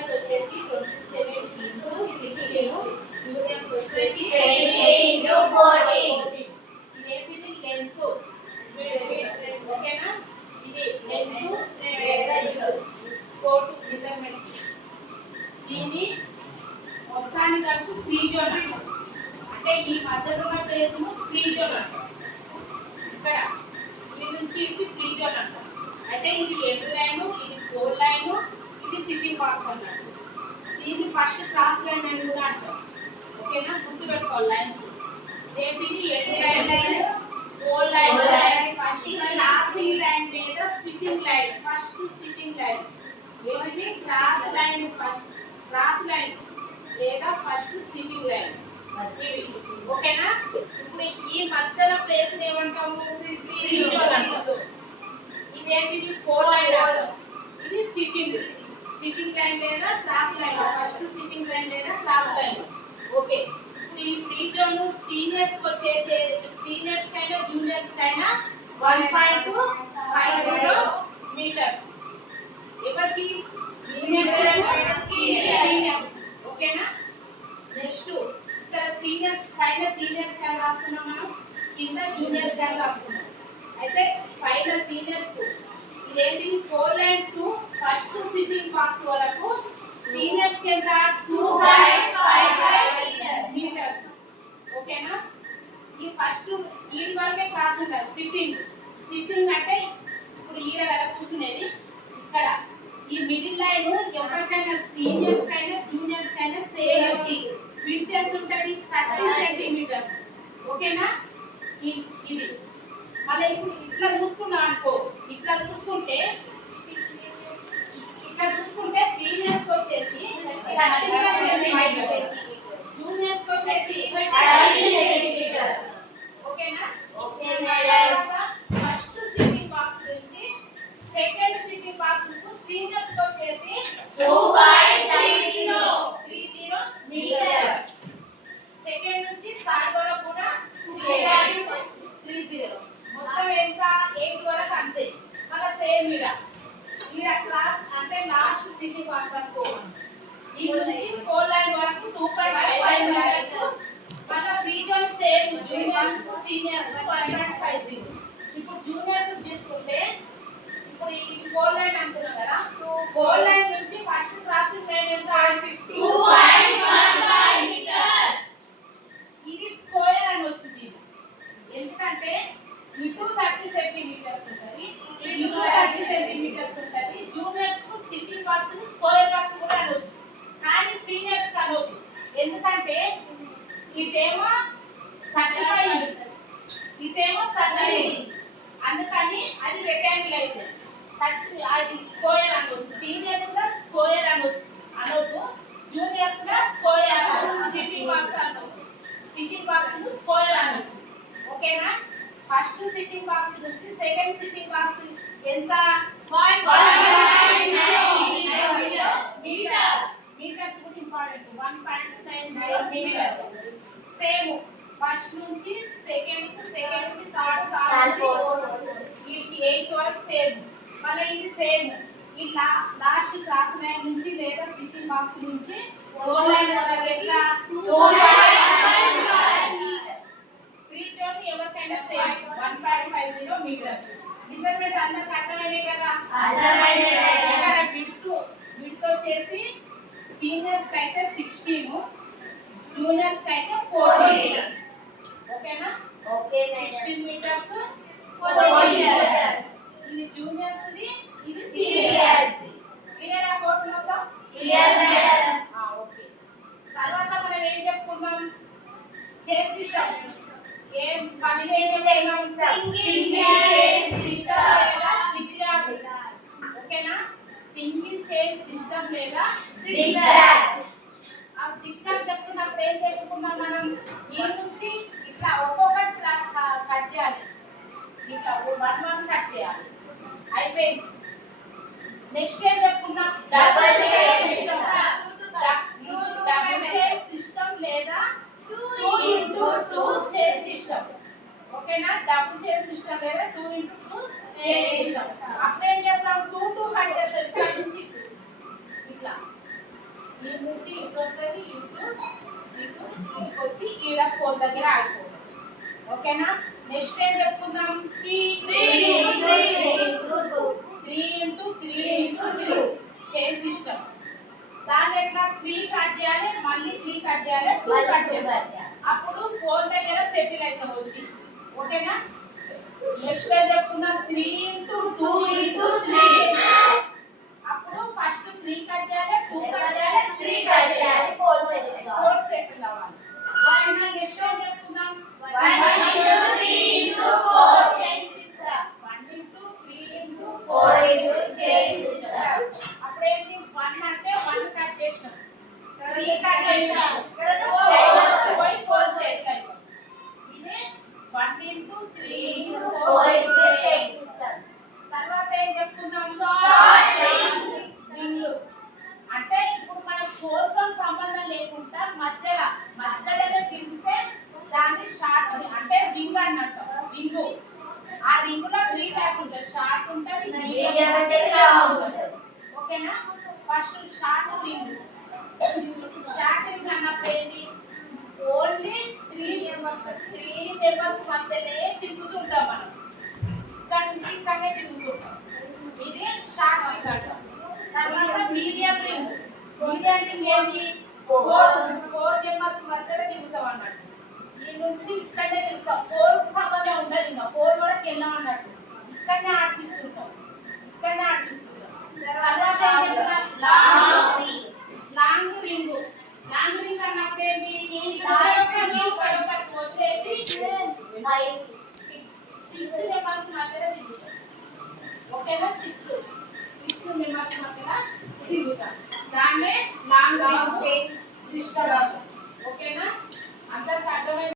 Juniors వచ్చేసి 27 into 16 juniors వచ్చేసి 28 into 14 ఇది ఏంటిది లెంత్ ఓకేనా ఇది లెంత్ కోటు మెజర్మెంట్ దీన్ని మొత్తాన్ని కలిపి ఫ్రీ జోన్ అంటే ఈ మధ్యలో ఉన్న ప్లేస్ ఫ్రీ జోన్ అంటారు ఇక్కడ ఈ నుంచి ఇది ఫ్రీ జోన్ అంటారు అయితే ఇది ఎండ్ లైన్ ఇది ఫోర్ లైన్ ఇది సిట్టింగ్ బాక్స్ అన్నారు దీన్ని ఫస్ట్ క్రాస్ లైన్ అని కూడా అంటారు ఓకేనా గుర్తుపెట్టుకోవాలి లైన్స్ ఏంటిది end line four line first cross line లేదా sitting line first sitting line ఏమిటి cross line first cross line లేదా ఫస్ట్ సిట్టింగ్ లైన్ ఇవి ఓకేనా ఇప్పుడు ఈ మధ్యలో ప్లేస్ ఏమంటాము ఫ్రీ జోన్ అంటాము ఇదేంటిది ఫోర్ లైన్ ఇది సిట్టింగ్ లైన్ లేదా cross line first sitting line లేదా క్రాస్ లైన్ ఓకే ఇప్పుడు ఈ ఫ్రీ జోన్ సీనియర్స్ కి వచ్చేసి సీనియర్స్ కైనా జూనియర్స్ కైనా 1.50 మీటర్స్ ఎవరికి ఓకేనా నెక్స్ట్ ఇక్కడ సీనియర్స్ పైన సీనియర్స్ కి రాస్తున్నాం మనం కింద జూనియర్స్ కి రాస్తున్నాం అయితే పైన సీనియర్స్ కు ఇదేంటి 4 line to first sitting box వరకు సీనియర్స్ కి ఎంత 2.55 మీటర్స్ ఓకేనా ఈ ఫస్ట్ ఈ వరకే క్లాస్ ఉండాలి సిట్టింగ్ అంటే ఇప్పుడు ఈడ కదా కూర్చునేది ఇక్కడ ఈ మిడిల్ లైన్ ఎవరికైనా సీనియర్స్ కైనా జూనియర్స్ కైనా సేమ్ విడ్త్ ఎంత ఉంటుంది 30 సెంటీమీటర్స్ ఓకేనా ఇది మళ్ళీ ఇప్పుడు ఇట్లా చూసుకున్నాం అనుకో ఇట్లా చూసుకుంటే సీనియర్స్ వచ్చేసి 35 సెంటీమీటర్స్ జూనియర్స్ వచ్చేసి 30 సెంటీమీటర్స్ ఓకేనా okay madam first sitting box నుంచి సెకండ్ సిట్టింగ్ బాక్స్ కు సీనియర్స్ వచ్చేసి 2.30 మీటర్స్ సెకండ్ నుంచి థర్డ్ వరకు కూడా 2.30 మొత్తం ఎంత 8 వరకు అంతే మళ్ళీ సేమ్ ఇడ క్లాస్ అంటే లాస్ట్ సిట్టింగ్ బాక్స్ అనుకో ఈ నుంచి 4 లైన్ వరకు 2.55 మీటర్స్ మళ్ళీ free zone same juniors seniors 1.50 ఇప్పుడు జూనియర్స్ తీసుకుంటే ఇప్పుడు ఈ 4 లైన్ అంటున్నాం కదా 4 లైన్ నుంచి ఫస్ట్ క్రాసింగ్ లైన్ ఎంత 2.15 మీటర్స్ ఇది స్క్వేర్ అని వచ్చింది ఎందుకంటే ఇటు 30 సెంటీమీటర్స్ ఉంటది ఇటు 30 సెంటీమీటర్స్ ఉంటది జూనియర్స్ కు సిట్టింగ్ బాక్స్ ని స్క్వేర్ బాక్స్ కూడా అనొచ్చు కానీ సీనియర్స్ అనొచ్చు ఎందుకంటే ఇదేమో 35 ఇదేమో 30 అందుకని అది రెక్టాంగిల్ అయితే 30 అది స్క్వేర్ అనొచ్చు సీనియర్స్ గా స్క్వేర్ అనొచ్చు జూనియర్స్ గా స్క్వేర్ అనొచ్చు సిట్టింగ్ బాక్స్ అనొచ్చు సిట్టింగ్ బాక్స్ ను స్క్వేర్ అనొచ్చు ఓకేనా ఫస్ట్ సిట్టింగ్ బాక్స్ నుంచి సెకండ్ సిట్టింగ్ బాక్స్ ఎంత 1.90 మీటర్స్ కూడా ఇంపార్టెంట్ 1.90 మీటర్స్ సేమ్ ఫస్ట్ నుంచి సెకండ్ నుంచి థర్డ్ నుంచి 8 వరకు సేమ్ మళ్ళీ ఇది సేమ్ ఈ లాస్ట్ క్రాస్ లైన్ నుంచి లేదా సిట్టింగ్ బాక్స్ నుంచి 4 లైన్ వరకు ఎట్లా 2.5 ఫ్రీ జోన్ ఎవరికైనా సేమ్ 1.50 మీటర్స్ మెజర్మెంట్ అందరికి అర్థమైంది కదా ఇక్కడ విడ్త్ వచ్చేసి సీనియర్స్ అయితే 16 జూనియర్స్ అయితే 14 ఓకేనా ఓకే 16 మీటర్స్ 14 మీటర్స్ ఇది జూనియర్స్ ది ఇది సీనియర్స్ క్లియర్ ఆ కోడ్ మొత్తం క్లియర్ మేడం ఓకే తర్వాత మనం ఏం చెప్పుకున్నాం చైన్ సిస్టమ్ ఏం ఫస్ట్ ఏం చెప్పుకున్నాం సింగిల్ చైన్ సిస్టమ్ లేదా జిగ్జాగ్ ఓకేనా సింగిల్ చైన్ సిస్టమ్ లేదా జిగ్జాగ్ ఆ జిగ్జాగ్ చెప్పుకున్నప్పుడు ఏం చెప్పుకున్నాం మనం ఈ నుంచి ఇట్లా ఒక్కొక్కటి కట్ చేయాలి ఇట్లా వన్ కట్ చేయాలి అయిపోయింది నెక్స్ట్ ఏం చెప్పుకున్నాం డబుల్ చైన్ సిస్టమ్ లేదా 2x2 చైన్ సిస్టమ్ ఓకేనా డబుల్ చైన్ సిస్టమ్ లేదా 2x2 చైన్ సిస్టమ్ అప్పుడు ఏం చేస్తాం 2 కట్ చేస్తాం ఇక్కడ నుంచి ఇట్లా నుంచి ఇటు వస్తుంది, ఇటు ఇటు ఇటుకు వచ్చి ఈడ 4 దగ్గర ఆగిపోతుంది. ఓకేనా? నెక్స్ట్ ఏం చెప్పుకుందాం? 3 into 3 చైన్ సిస్టమ్. దాన్ని ఎట్లా 3 కట్ చేయాలి, మళ్ళీ 3 కట్ చేయాలి, 2 కట్ చేయాలి. అప్పుడు 4 దగ్గర సెటిల్ అవుతాం వచ్చి. ఓకేనా? నెక్స్ట్ ఏం చెప్పుకుందాం? 3 into 2 అప్పుడు ఫస్ట్ 3 కట్ చేయాలి, 2 కట్ చేయాలి, 3 కట్ చేయాలి, 4 సెటిల్ అవ్వాలి. నెక్స్ట్ ఏం చెప్పుకుందాం? 1 into 3 into 4 chain system. 1 into 3 into 4 into chain system. అప్పుడేంటి? 1 అంటే 1 కట్ చేసినాం, 3 కట్ చేసినాం, 4 సెట్ అయిపోయింది. ఇదే 1 into 3 into 4 4 into chain system. తర్వాత ఏం చెప్తున్నాం? Short ring. రింగ్ అంటే ఇప్పుడు మన ఫోర్తో సంబంధం లేకుండా మధ్యలో తిరిగితే దాన్ని షార్ట్ అంటే రింగ్ అన్నట్టు. రింగ్ ఆ రింగ్ లో 3 టైప్స్ ఉంటాయి. షార్ట్ ఉంటుంది, Medium అంటే long ఉంటుంది. ఓకేనా? First short ring. Short ring అన్నప్పుడు ఏంటి? ఓన్లీ 3 మెంబర్స్ మధ్యనే తిరుగుతుంటాం మనం. ఇక్కడ నుంచి ఇక్కడనే తిరుగుతుంటాం. ఇది షార్ట్ రింగ్ అంటాం. తర్వాత మీడియం రింగ్. మీడియం రింగ్ ఏంటి? 4 మెంబర్స్ మధ్యలో తిరుగుతాం అన్నట్టు. ఈ నుంచి ఇక్కడనే తిరుగుతాం. 4 కు సంబంధం ఉండదు, ఇంకా 4 వరకు వెళ్ళాం అన్నట్టు. ఇక్కడనే ఆడిపిస్తుంటాం. తర్వాత ఏం చేస్తాం? Long ring. లాంగ్ రింగ్ అన్నప్పుడు ఏంటి? వదిలేసి 6 మెంబర్స్ మధ్యలో తిరుగుతాం. ఓకేనా? 6 మెంబర్స్ మధ్యలో తిరుగుతాం. దాన్నే లాంగ్ రింగ్ సిస్టమ్. ఓకేనా? అందరికి అర్థమైంది.